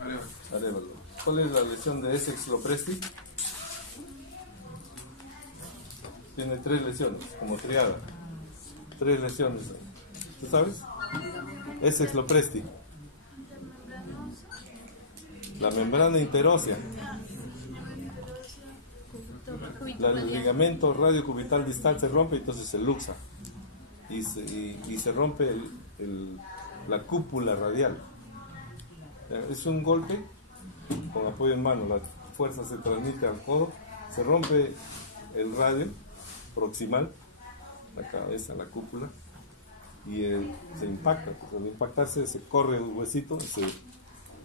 Arévalo. ¿Cuál es la lesión de Essex Lopresti? Tiene 3 lesiones, como triada. 3 lesiones. ¿Tú sabes? Essex Lopresti. La membrana interósea. El ligamento radiocubital distal se rompe y entonces se luxa. Y se rompe la cúpula radial. Es un golpe con apoyo en mano, la fuerza se transmite al codo, se rompe el radio proximal, la cabeza, la cúpula, y se impacta. Pues, al impactarse se corre el huesito, se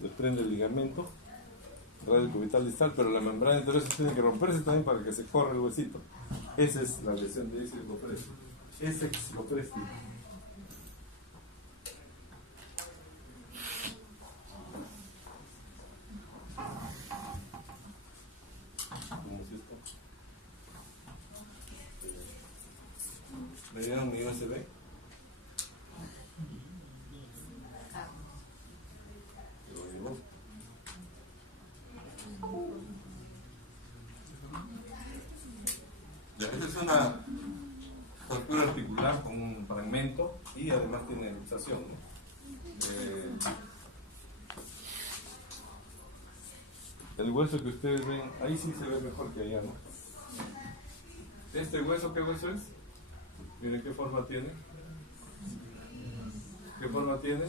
desprende el ligamento radiocubital distal, pero la membrana interósea tiene que romperse también para que se corra el huesito. Esa es la lesión de Essex Lopresti. Essex Lopresti. ¿Me dieron mi USB? Ya, esta es una fractura articular con un fragmento y además tiene luxación, ¿no? El hueso que ustedes ven, ahí sí se ve mejor que allá, ¿no? ¿Este hueso qué hueso es? Miren qué forma tiene. ¿Qué forma tiene?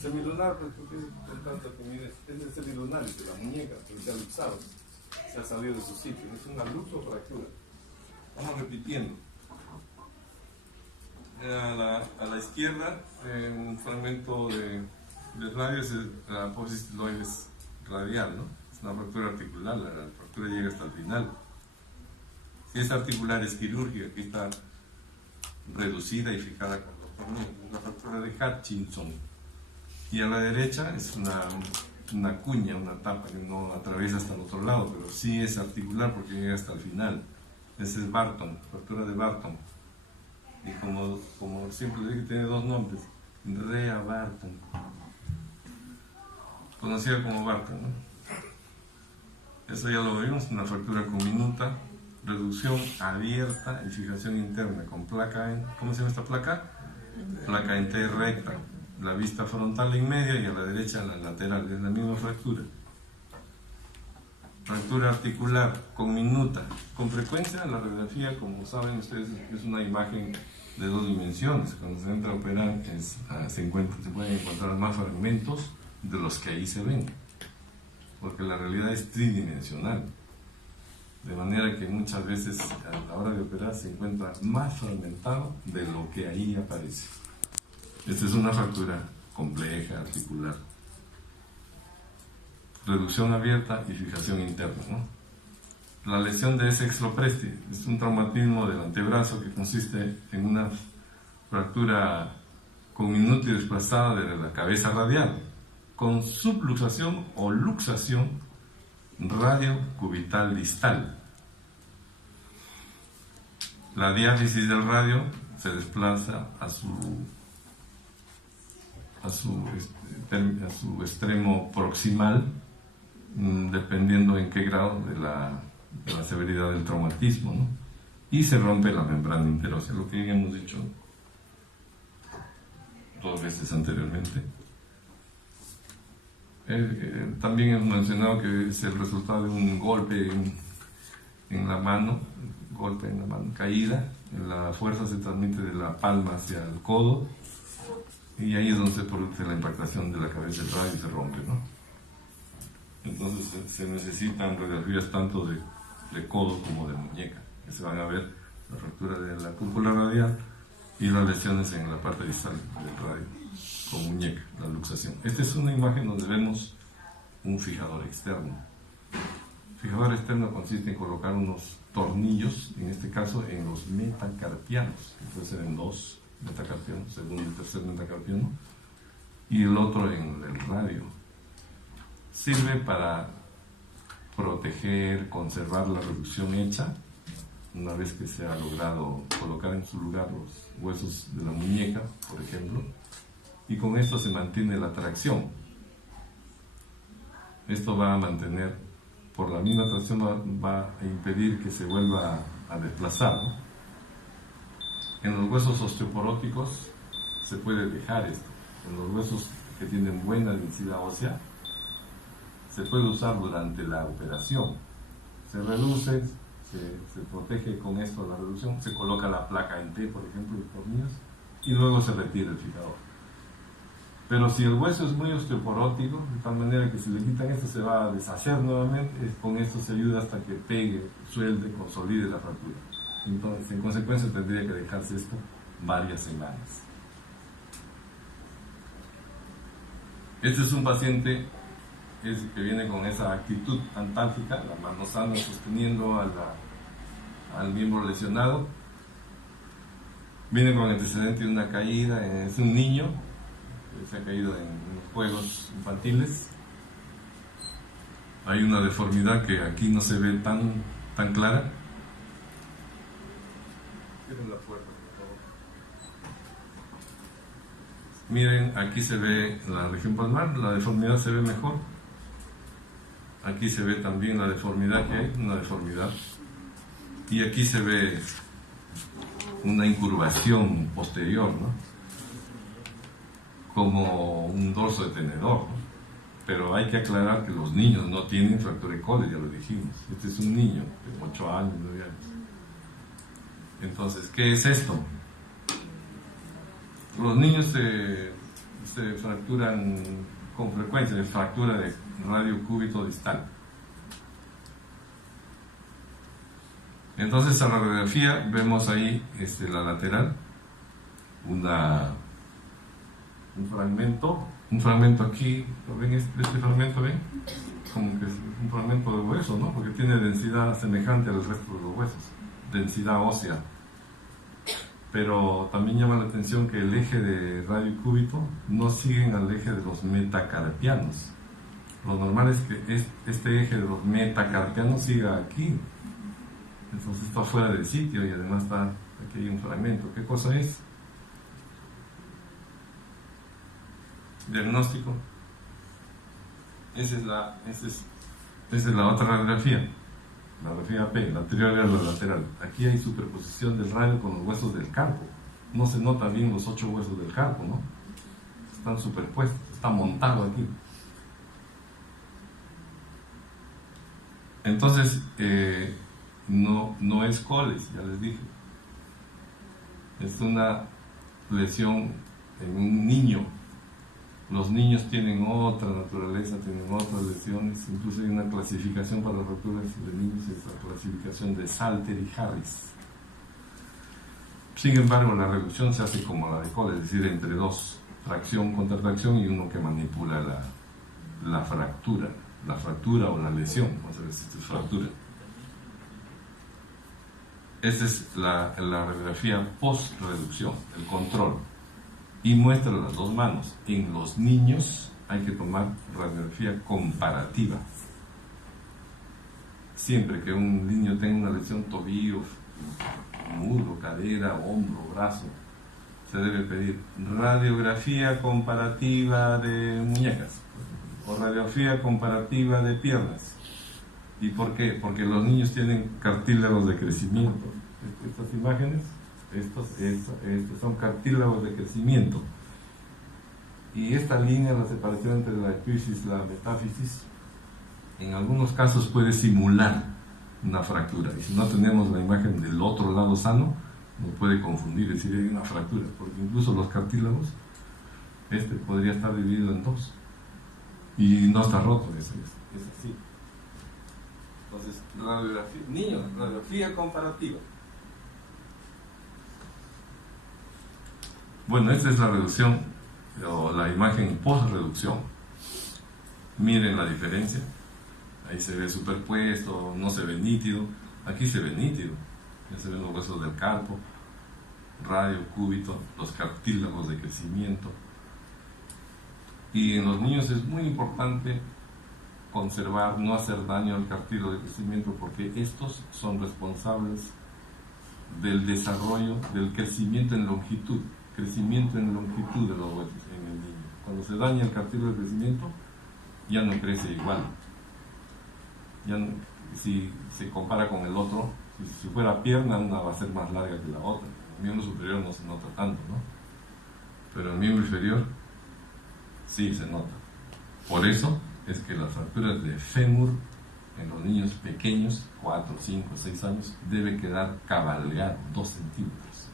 Semilunar, pues tú tienes tanto que mires. Es el semilunar, de la muñeca, que se ha luxado. Se ha salido de su sitio. Es una luxofractura. Vamos repitiendo. A la izquierda, un fragmento de radio es la apófisis tiloides radial, ¿no? Es una fractura articular, la fractura llega hasta el final. Si es articular, es quirúrgica, aquí está reducida y fijada con los tornillos. Una fractura de Hutchinson. Y a la derecha es una cuña, una tapa que no atraviesa hasta el otro lado, pero sí es articular porque llega hasta el final. Ese es Barton, fractura de Barton. Y como siempre le dije, tiene 2 nombres. Rea Barton. Conocida como Barton, ¿no? Eso ya lo vimos, una fractura conminuta, reducción abierta y fijación interna con placa en... ¿Cómo se llama esta placa? Placa en T recta. La vista frontal en media y a la derecha la lateral. Es la misma fractura. Fractura articular conminuta. Con frecuencia la radiografía, como saben ustedes, es una imagen de 2 dimensiones. Cuando se entra a operar se pueden encontrar más fragmentos de los que ahí se ven, porque la realidad es tridimensional, de manera que muchas veces a la hora de operar se encuentra más fragmentado de lo que ahí aparece. Esta es una fractura compleja, articular, reducción abierta y fijación interna, ¿no? La lesión de Essex Lopresti es un traumatismo del antebrazo que consiste en una fractura conminuta y desplazada de la cabeza radial, con subluxación o luxación radiocubital distal. La diáfisis del radio se desplaza a su extremo proximal, dependiendo en qué grado de la severidad del traumatismo, ¿no? Y se rompe la membrana interósea, lo que ya hemos dicho 2 veces anteriormente. También hemos mencionado que es el resultado de un golpe en la mano, caída. La fuerza se transmite de la palma hacia el codo y ahí es donde se produce la impactación de la cabeza del radio y se rompe, ¿no? Entonces se necesitan radiografías tanto de codo como de muñeca, que se van a ver la fractura de la cúpula radial y las lesiones en la parte distal del radio con muñeca, la luxación. Esta es una imagen donde vemos un fijador externo. Fijador externo consiste en colocar unos tornillos, en este caso en los metacarpianos, que puede ser en 2 metacarpianos, segundo y tercer metacarpiano, y el otro en el radio. Sirve para proteger, conservar la reducción hecha, una vez que se ha logrado colocar en su lugar los huesos de la muñeca, por ejemplo, y con esto se mantiene la tracción. Esto va a mantener, por la misma tracción, va a impedir que se vuelva a desplazar, ¿no? En los huesos osteoporóticos se puede dejar esto. En los huesos que tienen buena densidad ósea, se puede usar durante la operación. Se reduce, se protege con esto la reducción, se coloca la placa en T, por ejemplo, de tornillos, y luego se retira el fijador. Pero si el hueso es muy osteoporótico, de tal manera que si le quitan esto se va a deshacer nuevamente, con esto se ayuda hasta que pegue, suelde, consolide la fractura. Entonces, en consecuencia, tendría que dejarse esto varias semanas. Este es un paciente que viene con esa actitud antálgica, la mano sana sosteniendo al miembro lesionado. Viene con antecedente de una caída, es un niño, se ha caído en los juegos infantiles. Hay una deformidad que aquí no se ve tan clara. Cierren la puerta, por favor. Miren, aquí se ve la región palmar, la deformidad se ve mejor. Aquí se ve también la deformidad que hay, una deformidad. Y aquí se ve una incurvación posterior, ¿no? Como un dorso de tenedor, ¿no? Pero hay que aclarar que los niños no tienen fractura de Colles, ya lo dijimos. Este es un niño de 8 años, 9 años. Entonces, ¿qué es esto? Los niños se fracturan con frecuencia, de fractura de radio cúbito distal. Entonces, a la radiografía vemos ahí la lateral, un fragmento aquí, ¿lo ven? Este fragmento, ¿ven? Como que es un fragmento de hueso, ¿no? Porque tiene densidad semejante al resto de los huesos, densidad ósea. Pero también llama la atención que el eje de radio cúbito no sigue al eje de los metacarpianos. Lo normal es que este eje de los metacarpianos siga aquí. Entonces está fuera del sitio y además está aquí hay un fragmento. ¿Qué cosa es? Diagnóstico. Esa es la otra radiografía. La radiografía P, la anterior era la lateral. Aquí hay superposición del radio con los huesos del carpo. No se nota bien los 8 huesos del carpo, ¿no? Están superpuestos, está montado aquí. Entonces, no es Colles, ya les dije. Es una lesión en un niño. Los niños tienen otra naturaleza, tienen otras lesiones. Incluso hay una clasificación para las fracturas de niños, es la clasificación de Salter y Harris. Sin embargo, la reducción se hace como la de Colles, es decir, entre dos, tracción contra tracción, y uno que manipula la fractura o la lesión. Vamos a ver si esto es fractura. Esta es la radiografía post-reducción, el control. Y muestra las dos manos. En los niños hay que tomar radiografía comparativa. Siempre que un niño tenga una lesión tobillo, muslo, cadera, hombro, brazo, se debe pedir radiografía comparativa de muñecas o radiografía comparativa de piernas. ¿Y por qué? Porque los niños tienen cartílagos de crecimiento. Estas imágenes, estos son cartílagos de crecimiento. Y esta línea, la separación entre la epífisis y la metáfisis, en algunos casos puede simular una fractura. Y si no tenemos la imagen del otro lado sano, nos puede confundir, decir hay una fractura, porque incluso los cartílagos, podría estar dividido en dos. Y no está roto, es así. Entonces, radiografía comparativa. Bueno, esta es la reducción o la imagen post-reducción. Miren la diferencia. Ahí se ve superpuesto, no se ve nítido. Aquí se ve nítido. Ya se ven los huesos del carpo, radio, cúbito, los cartílagos de crecimiento. Y en los niños es muy importante conservar, no hacer daño al cartílago de crecimiento, porque estos son responsables del desarrollo, del crecimiento en longitud de los huesos en el niño. Cuando se daña el cartílago de crecimiento, ya no crece igual. Ya no, si se compara con el otro, si fuera pierna, una va a ser más larga que la otra. El miembro superior no se nota tanto, ¿no? Pero el miembro inferior sí se nota. Por eso es que las fracturas de fémur en los niños pequeños, 4, 5, 6 años, debe quedar cabaleado, 2 centímetros.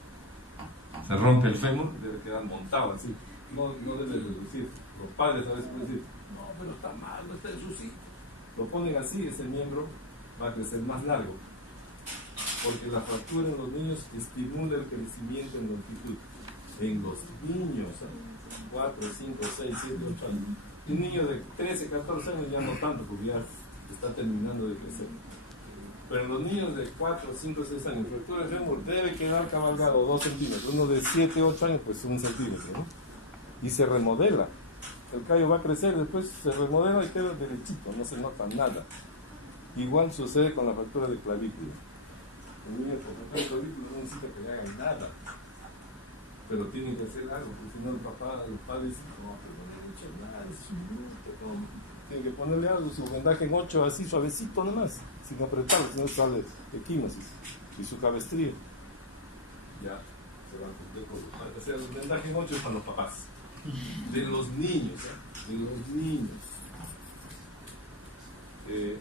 Se rompe el fémur, debe quedar montado así. No debe decir, los padres a veces pueden decir, no, pero está mal, no está en su sitio. Lo ponen así, ese miembro va a crecer más largo. Porque la fractura en los niños estimula el crecimiento en longitud. En los niños, 4, 5, 6, 7, 8 años. Y un niño de 13, 14 años ya no tanto, porque ya está terminando de crecer. Pero en los niños de 4, 5, 6 años, la fractura de fémur debe quedar cabalgado 2 centímetros. Uno de 7, 8 años, pues 1 centímetro, ¿no? Y se remodela. El callo va a crecer, después se remodela y queda derechito, no se nota nada. Igual sucede con la fractura de clavícula. El niño con fractura de clavícula no necesita que le hagan nada, pero tienen que hacer algo, porque si no los padres dicen, no, pero no le he hecho nada, es un bruto, tienen que ponerle algo, su vendaje en 8 así suavecito nomás, sin apretarlo, si no sale equimosis y su cabestría. Ya, se va a cumplir con los padres. O sea, el vendaje en 8 es para los papás. De los niños, de los niños.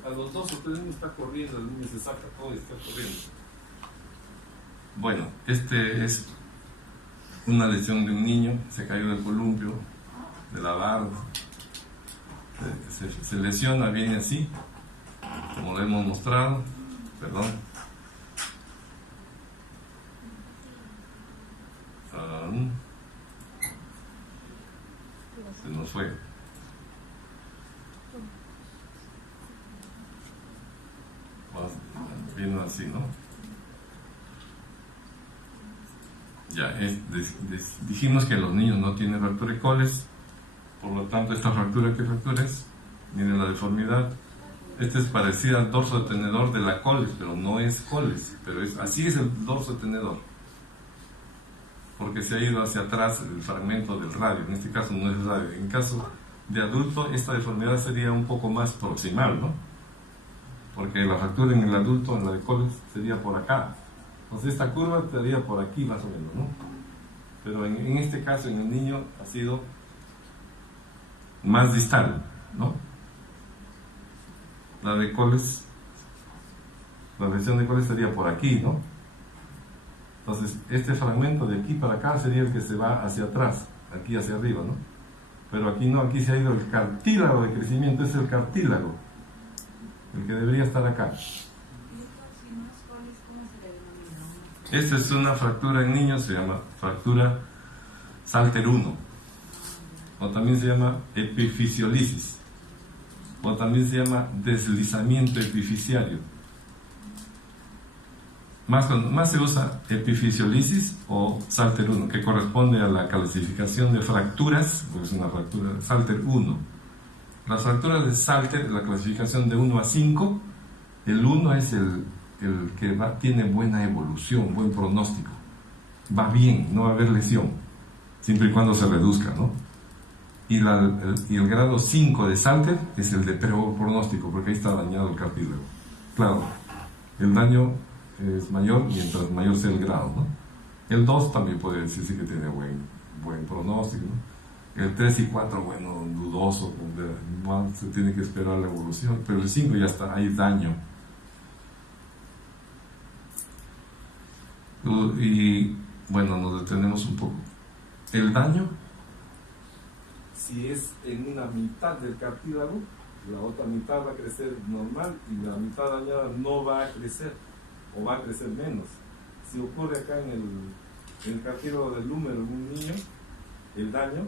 A los 2 o 3 años está corriendo, el niño se saca todo y está corriendo. Bueno, este es una lesión de un niño, se cayó del columpio, de la barra, se lesiona, viene así, como lo hemos mostrado, perdón. Se nos fue. Vino así, ¿no? Ya, dijimos que los niños no tienen fractura de coles, por lo tanto esta fractura, ¿qué fractura es? Miren la deformidad. Este es parecida al dorso de tenedor de la coles, pero no es coles, pero así es el dorso de tenedor, porque se ha ido hacia atrás el fragmento del radio. En este caso no es radio. En caso de adulto, esta deformidad sería un poco más proximal, ¿no? Porque la fractura en el adulto, en la de coles, sería por acá. Entonces esta curva estaría por aquí más o menos, ¿no? Pero en este caso, en el niño, ha sido más distal, ¿no? La de coles, la lesión de coles sería por aquí, ¿no? Entonces este fragmento de aquí para acá sería el que se va hacia atrás, aquí hacia arriba, ¿no? Pero aquí no, aquí se ha ido el cartílago de crecimiento, es el cartílago, el que debería estar acá. Esta es una fractura en niños, se llama fractura Salter 1, o también se llama epifisiolisis, o también se llama deslizamiento epifisiario. Más se usa epifisiolisis o Salter 1, que corresponde a la clasificación de fracturas, pues es una fractura Salter 1. Las fracturas de Salter, la clasificación de 1 a 5, el 1 es el que tiene buena evolución, buen pronóstico, va bien, no va a haber lesión, siempre y cuando se reduzca, ¿no? Y el grado 5 de Salter es el de peor pronóstico, porque ahí está dañado el cartílago. Claro, el daño es mayor mientras mayor sea el grado, ¿no? El 2 también puede decirse que tiene buen pronóstico, ¿no? El 3 y 4, bueno, dudoso, se tiene que esperar la evolución, pero el 5 ya está, hay daño. Y bueno, nos detenemos un poco. El daño, si es en una mitad del cartílago, la otra mitad va a crecer normal y la mitad dañada no va a crecer, o va a crecer menos. Si ocurre acá en el cartílago del húmero en un niño, el daño,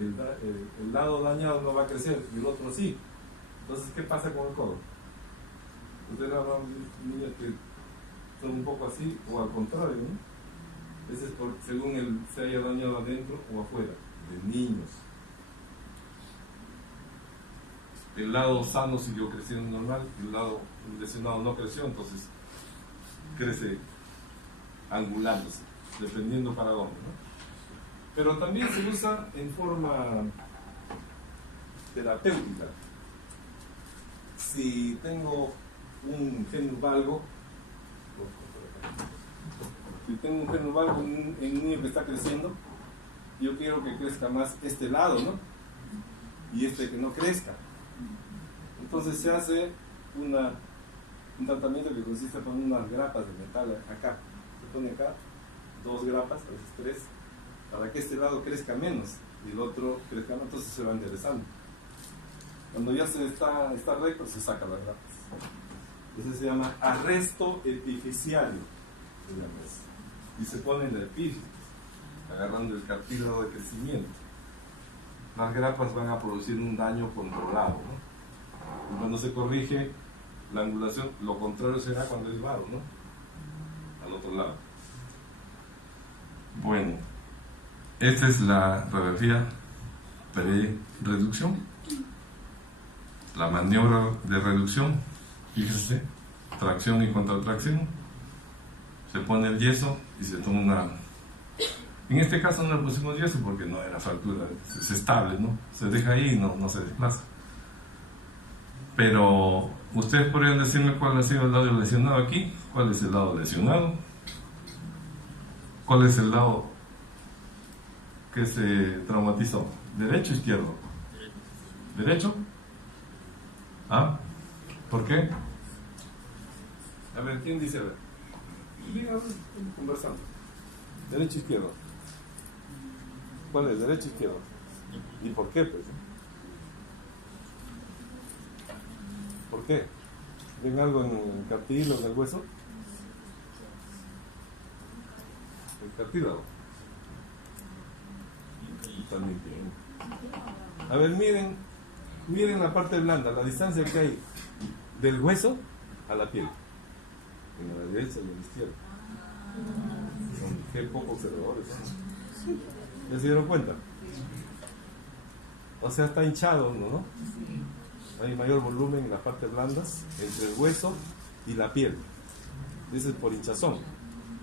el lado dañado no va a crecer y el otro sí. Entonces, ¿qué pasa con el codo? Ustedes hablan de niños que son un poco así, o al contrario, ¿no? Ese es según se haya dañado adentro o afuera, de niños. El lado sano siguió creciendo normal, el lado lesionado no creció, entonces crece angulándose, dependiendo para dónde, ¿no? Pero también se usa en forma terapéutica. Si tengo un género valgo, en un niño que está creciendo, yo quiero que crezca más este lado, ¿no? Y este que no crezca. Entonces se hace un tratamiento que consiste en poner unas grapas de metal acá. Se pone acá 2 grapas, a veces 3, para que este lado crezca menos y el otro crezca más, entonces se va enderezando. Cuando ya está recto, se saca las grapas. Entonces se llama arresto epifisiario. Y se pone en la epífisis, agarrando el cartílago de crecimiento. Las grapas van a producir un daño controlado, ¿no? Y cuando se corrige la angulación, lo contrario será cuando es varo, ¿no? Al otro lado. Bueno, esta es la radiografía pre-reducción. La maniobra de reducción, fíjense, tracción y contratracción. Se pone el yeso y se toma una... En este caso no le pusimos yeso porque no era fractura, es estable, ¿no? Se deja ahí y no se desplaza. Pero ustedes podrían decirme cuál ha sido el lado lesionado aquí, cuál es el lado lesionado, cuál es el lado que se traumatizó, derecho o izquierdo. ¿Derecho? ¿Ah? ¿Por qué? A ver, ¿quién dice? A ver. Diga, conversando. ¿Derecho o izquierdo? ¿Cuál es? ¿Derecho o izquierdo? ¿Y por qué, pues? ¿Por qué? ¿Ven algo en el cartílago, en el hueso? El cartílago. También tiene. A ver, miren la parte blanda, la distancia que hay del hueso a la piel. En la derecha y en la izquierda. Qué pocos observadores son. ¿Ya se dieron cuenta? O sea, está hinchado uno, ¿no? Hay mayor volumen en las partes blandas, entre el hueso y la piel. Eso es por hinchazón.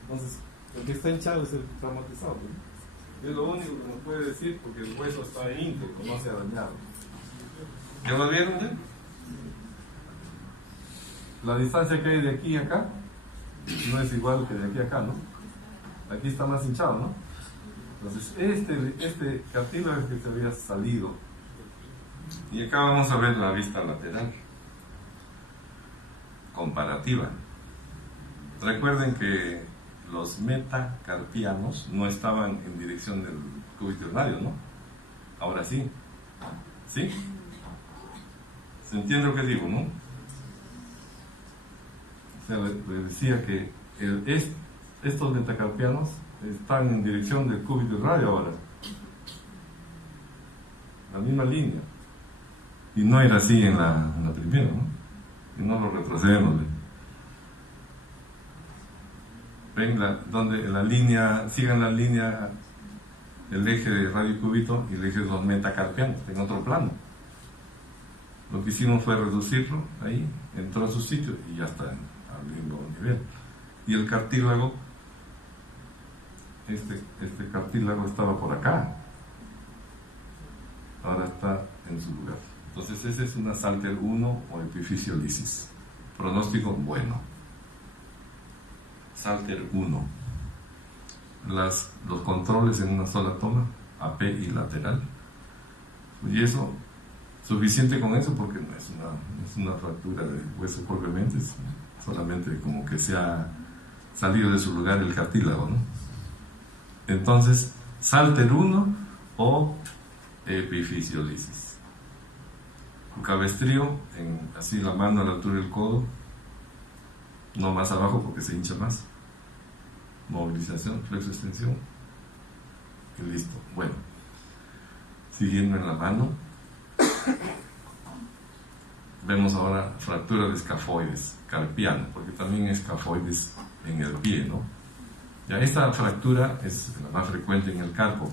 Entonces, el que está hinchado es el traumatizado, ¿no? Es lo único que nos puede decir porque el hueso está íntegro, no se ha dañado. ¿Ya lo vieron, eh? La distancia que hay de aquí a acá no es igual que de aquí a acá, ¿no? Aquí está más hinchado, ¿no? Entonces, este cartílago es que se había salido. Y acá vamos a ver la vista lateral comparativa. Recuerden que los metacarpianos no estaban en dirección del cúbito urario, ¿no? Ahora sí. ¿Sí? ¿Se entiende lo que digo, no? O sea, le decía que estos metacarpianos están en dirección del cúbito urario ahora. La misma línea. Y no era así en la primera, ¿no? Y no lo retrocedemos. Ven donde la línea, sigan la línea, el eje de radiocúbito y el eje de los metacarpianos, en otro plano. Lo que hicimos fue reducirlo ahí, entró a su sitio y ya está al mismo nivel. Y el cartílago, este cartílago estaba por acá, ahora está en su lugar. Entonces ese es una Salter 1 o epifisiolisis. Pronóstico bueno. Salter 1. Los controles en una sola toma, AP y lateral. Y eso, suficiente con eso porque no es una fractura de hueso propiamente, es solamente como que se ha salido de su lugar el cartílago, ¿no? Entonces, Salter 1 o epifisiolisis. Cabestrío, así la mano a la altura del codo, no más abajo porque se hincha más. Movilización, flexo, extensión y listo. Bueno, siguiendo en la mano, vemos ahora fractura de escafoides, carpiano, porque también escafoides en el pie, ¿no? Ya esta fractura es la más frecuente en el carpo,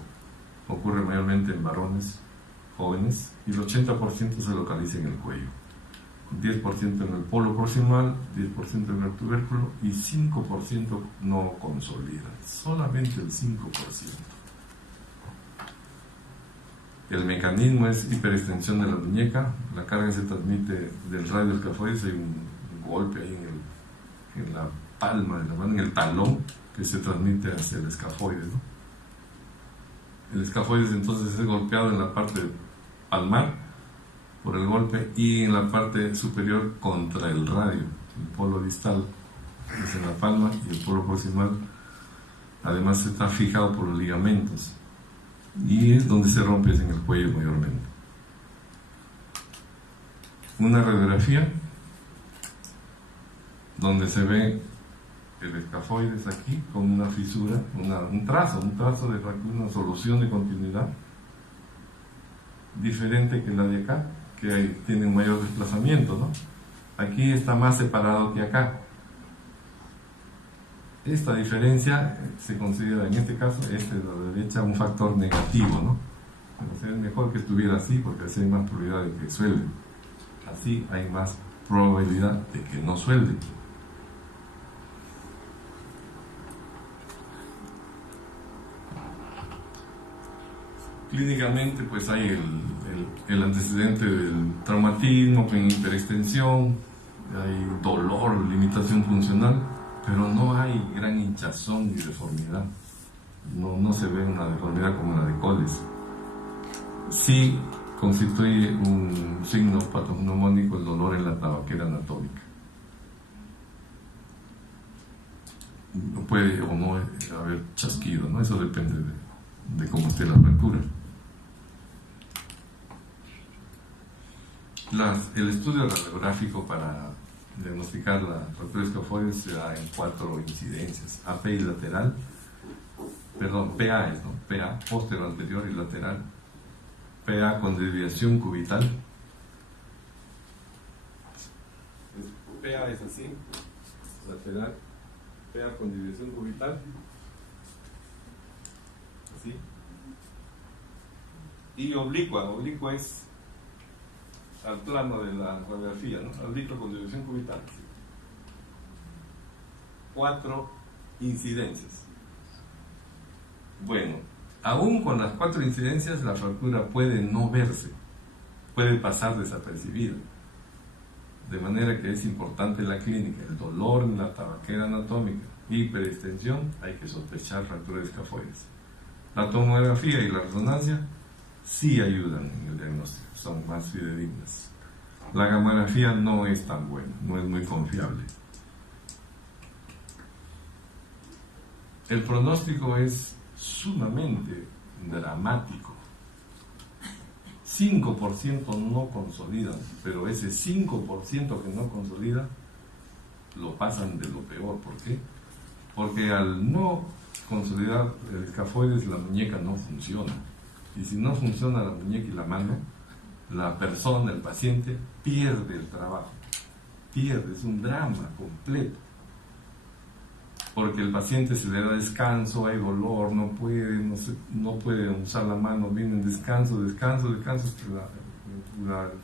ocurre mayormente en varones jóvenes y el 80% se localiza en el cuello, 10% en el polo proximal, 10% en el tubérculo y 5% no consolida, solamente el 5%. El mecanismo es hiperextensión de la muñeca, la carga se transmite del radio escafoides, hay un golpe ahí en la palma de la mano, en el talón, que se transmite hacia el escafoide, ¿no? El escafoides entonces es golpeado en la parte palmar por el golpe y en la parte superior contra el radio. El polo distal es en la palma y el polo proximal además está fijado por los ligamentos y es donde se rompe, es en el cuello mayormente. Una radiografía donde se ve el escafoides aquí con una fisura, un trazo de fractura, una solución de continuidad diferente que la de acá, que tiene un mayor desplazamiento, ¿no? Aquí está más separado que acá. Esta diferencia se considera en este caso, de la derecha, un factor negativo, ¿no? Pero sería mejor que estuviera así porque así hay más probabilidad de que suelde. Así hay más probabilidad de que no suelde. Clínicamente pues hay el antecedente del traumatismo con hiperextensión, hay dolor, limitación funcional, pero no hay gran hinchazón ni deformidad. No se ve una deformidad como la de Coles. Sí constituye un signo patognomónico el dolor en la tabaquera anatómica. Puede o no haber chasquido, ¿no? Eso depende de cómo esté la fractura. El estudio radiográfico para diagnosticar la fractura escafoide se da en 4 incidencias: API lateral, PA es, ¿no? PA, posterior, anterior y lateral. PA con desviación cubital. PA es así, lateral, PA con desviación cubital, así. Y oblicua es al plano de la radiografía, ¿no? Oblicua con desviación cubital. 4 incidencias. Bueno, aún con las 4 incidencias, la fractura puede no verse, puede pasar desapercibida. De manera que es importante la clínica, el dolor en la tabaquera anatómica, hiperextensión, hay que sospechar fractura de escafoides. La tomografía y la resonancia sí ayudan en el diagnóstico, son más fidedignas. La gamografía no es tan buena, no es muy confiable. El pronóstico es sumamente dramático. 5% no consolidan, pero ese 5% que no consolida lo pasan de lo peor. ¿Por qué? Porque al no consolidar el escafoides, la muñeca no funciona. Y si no funciona la muñeca y la mano, la persona, el paciente, pierde el trabajo. Pierde, es un drama completo. Porque el paciente se le da descanso, hay dolor, no puede usar la mano bien en descanso, el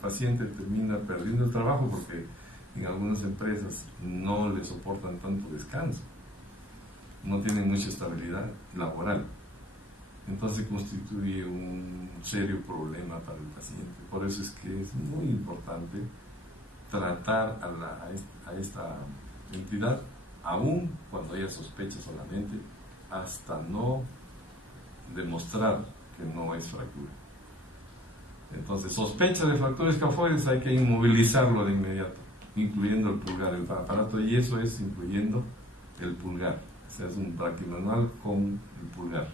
paciente termina perdiendo el trabajo porque en algunas empresas no le soportan tanto descanso, no tienen mucha estabilidad laboral, entonces constituye un serio problema para el paciente. Por eso es que es muy importante tratar a esta entidad aún cuando haya sospecha solamente, hasta no demostrar que no es fractura. Entonces, sospecha de fractura escafoides, hay que inmovilizarlo de inmediato, incluyendo el pulgar, el aparato de yeso es incluyendo el pulgar, o sea, es un braquimanual con el pulgar.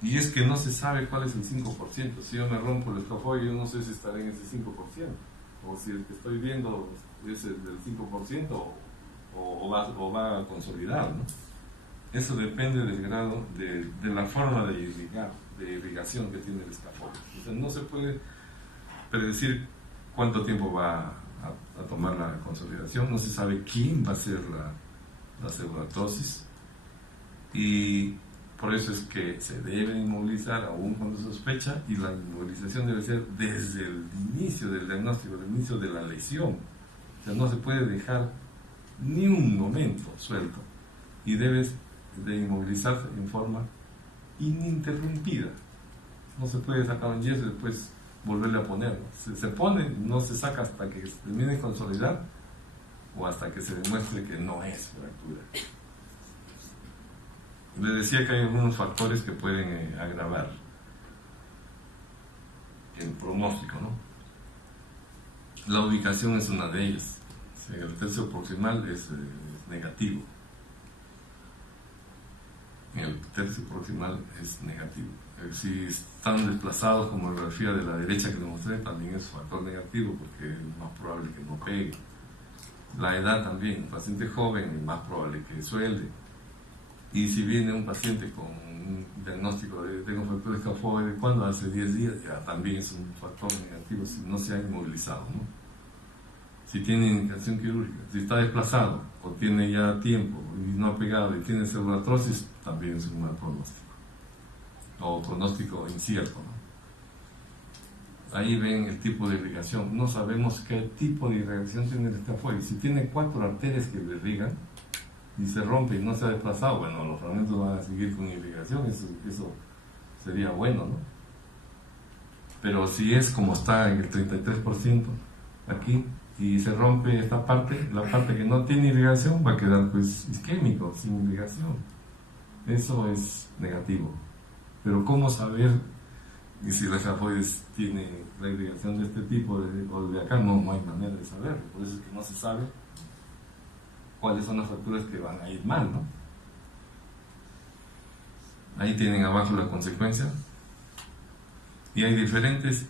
Y es que no se sabe cuál es el 5%, si yo me rompo el escafoide, yo no sé si estaré en ese 5%. O si el que estoy viendo es el del 5% o va a consolidar, ¿no? Eso depende del grado, de la forma de irrigación que tiene el escafoide. O sea, no se puede predecir cuánto tiempo va a tomar la consolidación, no se sabe quién va a hacer la pseudoartrosis, y por eso es que se debe inmovilizar aún cuando se sospecha, y la inmovilización debe ser desde el inicio del diagnóstico, el inicio de la lesión. O sea, no se puede dejar ni un momento suelto y debes de inmovilizarse en forma ininterrumpida. No se puede sacar un yeso y después volverle a poner. Se pone, no se saca hasta que se termine de consolidar o hasta que se demuestre que no es fractura. Les decía que hay algunos factores que pueden agravar el pronóstico, ¿no? La ubicación es una de ellas. El tercio proximal es negativo. El tercio proximal es negativo. Si están desplazados, como la radiografía de la derecha que les mostré, también es factor negativo porque es más probable que no pegue. La edad también, un paciente joven es más probable que suelde. Y si viene un paciente con un diagnóstico de tengo fractura escafoide, cuando hace 10 días, ya también es un factor negativo si no se ha inmovilizado, ¿no? Si tiene indicación quirúrgica, si está desplazado o tiene ya tiempo y no ha pegado y tiene pseudoartrosis, también es un mal pronóstico o pronóstico incierto, ¿no? Ahí ven el tipo de irrigación. No sabemos qué tipo de irrigación tiene el escafoide. Si tiene 4 arterias que le irrigan y se rompe y no se ha desplazado, bueno, los fragmentos van a seguir con irrigación, eso sería bueno, ¿no? Pero si es como está en el 33% aquí y se rompe esta parte, la parte que no tiene irrigación va a quedar pues isquémico, sin irrigación. Eso es negativo. Pero ¿cómo saber y si la escafoides tiene la irrigación de este tipo o de acá? No hay manera de saberlo, por eso es que no se sabe cuáles son las fracturas que van a ir mal, ¿no? Ahí tienen abajo la consecuencia. Y hay diferentes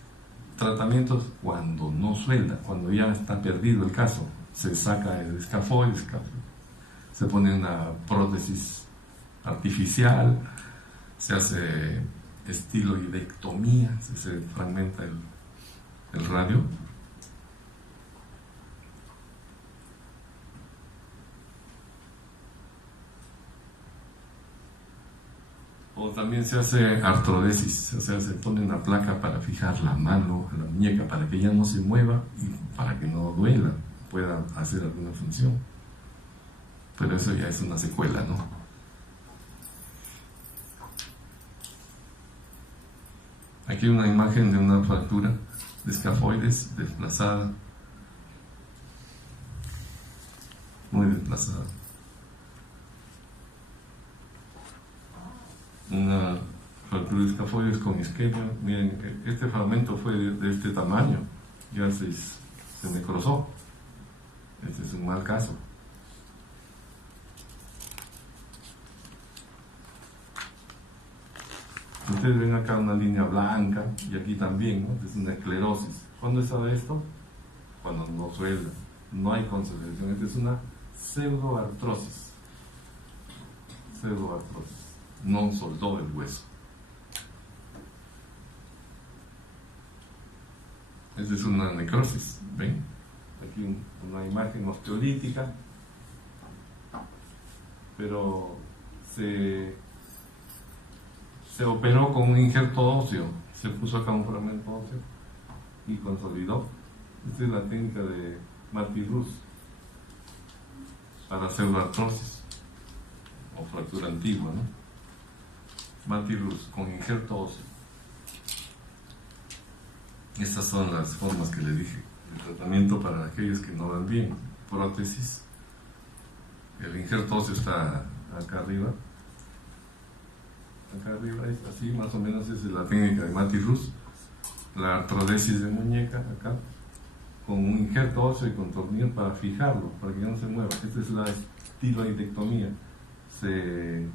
tratamientos cuando no suelda, cuando ya está perdido el caso. Se saca el escafoide, se pone una prótesis artificial, se hace estiloidectomía, se fragmenta el radio. O también se hace artrodesis, o sea, se pone una placa para fijar la mano, la muñeca, para que ya no se mueva y para que no duela, pueda hacer alguna función. Pero eso ya es una secuela, ¿no? Aquí una imagen de una fractura de escafoides desplazada, muy desplazada. Una fractura de escafoides con isquemia. Miren, este fragmento fue de este tamaño, ya se necrosó. Este es un mal caso. Ustedes ven acá una línea blanca y aquí también, ¿no? Es una esclerosis. ¿Cuándo está esto? Cuando no suelda, no hay consolidación. Esta es una pseudoartrosis. No soldó el hueso. Esta es una necrosis, ¿ven? Aquí una imagen osteolítica, pero se operó con un injerto óseo, se puso acá un fragmento óseo y consolidó. Esta es la técnica de Marty-Rus para pseudoartrosis o fractura antigua, ¿no? Marty-Rus con injerto óseo. Estas son las formas que le dije. El tratamiento para aquellos que no van bien. Prótesis. El injerto óseo está acá arriba. Acá arriba es así, más o menos es la técnica de Marty-Rus. La artrodesis de muñeca acá, con un injerto óseo y con tornillo para fijarlo, para que no se mueva. Esta es la estiloidectomía. Se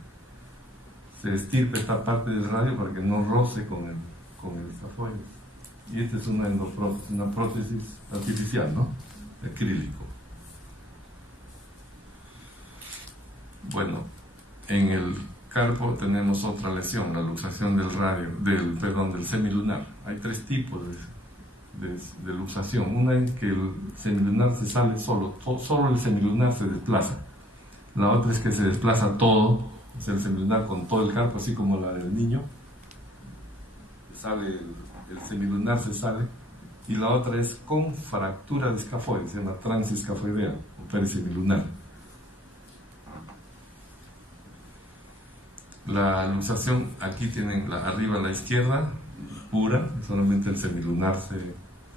estirpe esta parte del radio para que no roce con el escafoide. Y esta es una endoprótesis, una prótesis artificial, ¿no? De acrílico. Bueno, en el carpo tenemos otra lesión, la luxación del radio, del semilunar. Hay 3 tipos de luxación. Una es que el semilunar se sale solo el semilunar se desplaza. La otra es que se desplaza todo, o sea, el semilunar con todo el carpo, así como la del niño. Sale el semilunar se sale. Y la otra es con fractura de escafoide, se llama transescafoidea o perisemilunar. La luxación, aquí tienen arriba a la izquierda, pura, solamente el semilunar se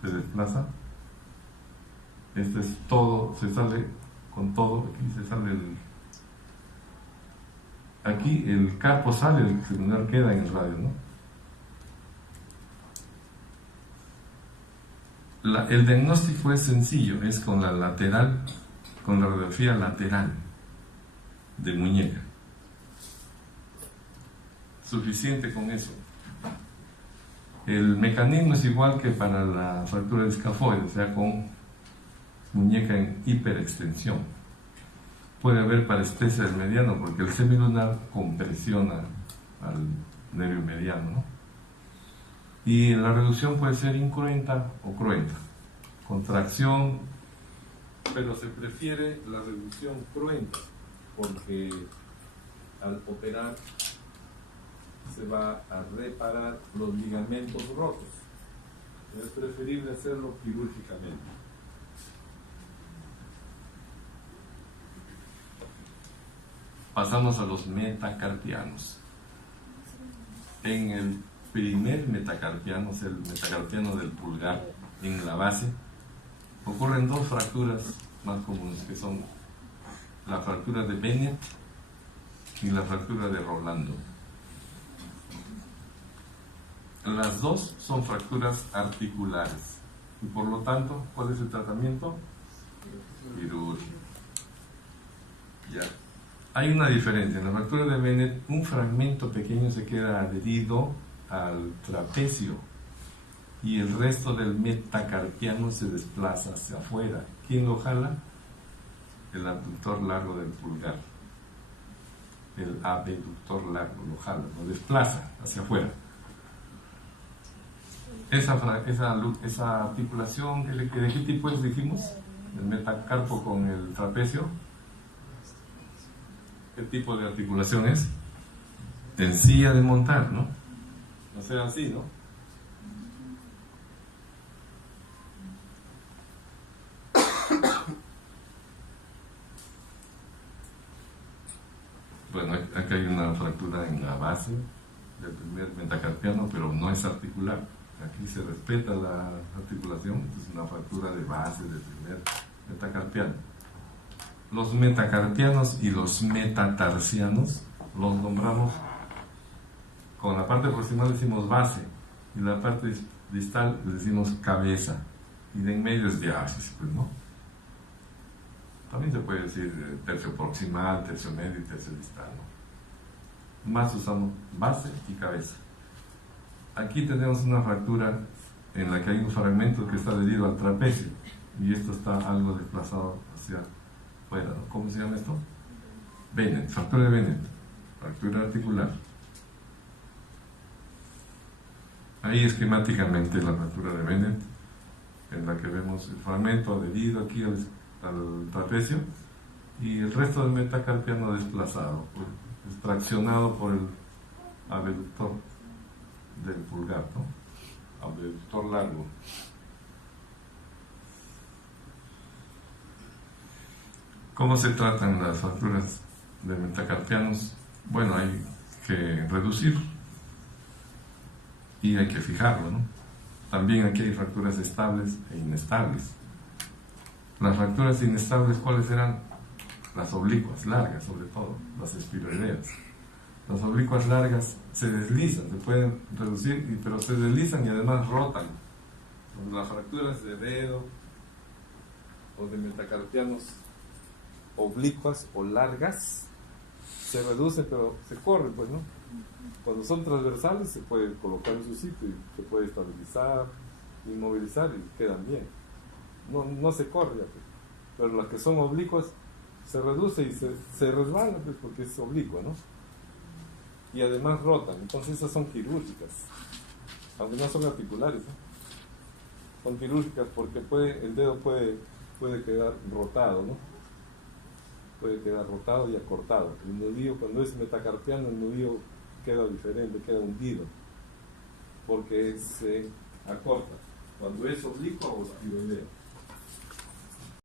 desplaza. Este es todo, se sale con todo, aquí se sale aquí el carpo sale, el semilunar queda en el radio, ¿no? El diagnóstico es sencillo, es con la lateral, con la radiografía lateral de muñeca. Suficiente con eso. El mecanismo es igual que para la fractura de escafoide, o sea, con muñeca en hiperextensión. Puede haber parestesia del mediano porque el semilunar compresiona al nervio mediano, ¿no? Y la reducción puede ser incruenta o cruenta. Contracción, pero se prefiere la reducción cruenta porque al operar se va a reparar los ligamentos rotos. Es preferible hacerlo quirúrgicamente. Pasamos a los metacarpianos. En el primer metacarpiano, es el metacarpiano del pulgar, en la base, ocurren dos fracturas más comunes, que son la fractura de Bennett y la fractura de Rolando. Las dos son fracturas articulares y por lo tanto, ¿cuál es el tratamiento? Quirúrgico. Ya. Hay una diferencia. En la fractura de Bennett, un fragmento pequeño se queda adherido al trapecio y el resto del metacarpiano se desplaza hacia afuera. ¿Quién lo jala? El abductor largo del pulgar. El abductor largo lo jala, lo desplaza hacia afuera. Esa articulación, ¿de qué tipo es, dijimos? El metacarpo con el trapecio. ¿Qué tipo de articulación es? Sencilla de montar, ¿no? O sea, así, ¿no? Bueno, aquí hay una fractura en la base del primer metacarpiano, pero no es articular. Aquí se respeta la articulación, es una fractura de base del primer metacarpiano. Los metacarpianos y los metatarsianos los nombramos, con la parte proximal decimos base y la parte distal le decimos cabeza y de en medio es diáfisis, pues, ¿no? También se puede decir tercio proximal, tercio medio y tercio distal, ¿no? Más usamos base y cabeza. Aquí tenemos una fractura en la que hay un fragmento que está adherido al trapecio y esto está algo desplazado hacia afuera, ¿no? ¿Cómo se llama esto? Bennett, fractura de Bennett, fractura articular. Ahí esquemáticamente la fractura de Bennett, en la que vemos el fragmento adherido aquí al trapecio y el resto del metacarpiano desplazado, traccionado por el abductor del pulgar, ¿no? Abductor largo. ¿Cómo se tratan las fracturas de metacarpianos? Bueno, hay que reducir y hay que fijarlo, ¿no? También aquí hay fracturas estables e inestables. Las fracturas inestables, ¿cuáles eran? Las oblicuas, largas sobre todo, las espiroideas. Las oblicuas largas se deslizan, se pueden reducir, pero se deslizan y además rotan. Las fracturas de dedo o de metacarpianos oblicuas o largas se reducen, pero se corren, pues, ¿no? Cuando son transversales se puede colocar en su sitio y se puede estabilizar, inmovilizar y quedan bien. No se corre ya, pues. Pero las que son oblicuas se reduce y se resbalan, pues, porque es oblicua, ¿no? Y además rotan, entonces esas son quirúrgicas, aunque no son articulares, ¿no? Son quirúrgicas porque el dedo puede quedar rotado, ¿no? Puede quedar rotado y acortado. El nudillo, cuando es metacarpiano, el nudillo queda diferente, queda hundido, porque se acorta. Cuando es oblicuo o espiroidea.